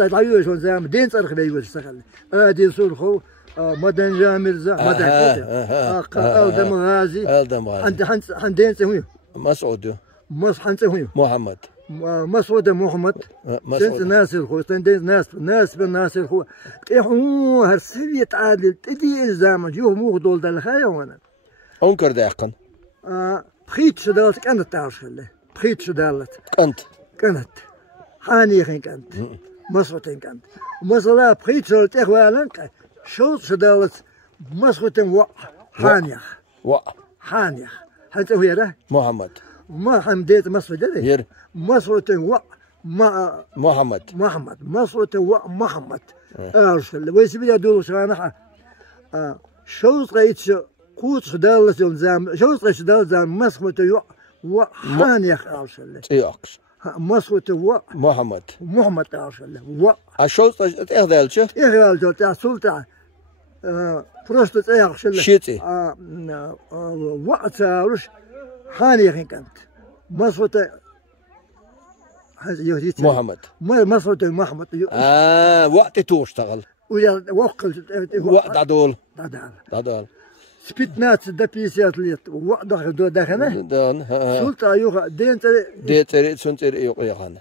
العيوش زعما دين صرخ بيقول استغل ادي سرخو مدن جامرزا مدن الدم غازي حندين سوي مسعود حنسوي محمد مسعود محمد سنت ناصر خو تندين ناس بالناصر خو هو هرسيت عادل تدي زعما جو مو دول دل خايا وانا انكر داقن بخيت شدالت كانت تعرف خله بخيت شدالت كانت حاني خين كانت مسعودين كانت مثلا بخيت شدالت اخوانا شوط شدالت مسعودين حانيخ حانيخ حتى هو يرى محمد ما حمديت مسعود ده مسعودين محمد مسعودين محمد ارسل ويسبي يدور شانها شوط قيت قوت شدالت زام شوط قيت شدالت زام مسعودين حانيخ ارسل اياكس مسعودين محمد ارسل الشوط اخذالش تاع سلطه بروست تاع شيتي وقت عرش حاني كانت مسعود محمد محمد وقت تشتغل ويا وقت عدول سبيت ناس دبيسيات ليت وقت دخلنا دون سلطه يوغا دين تري سنتر يوغا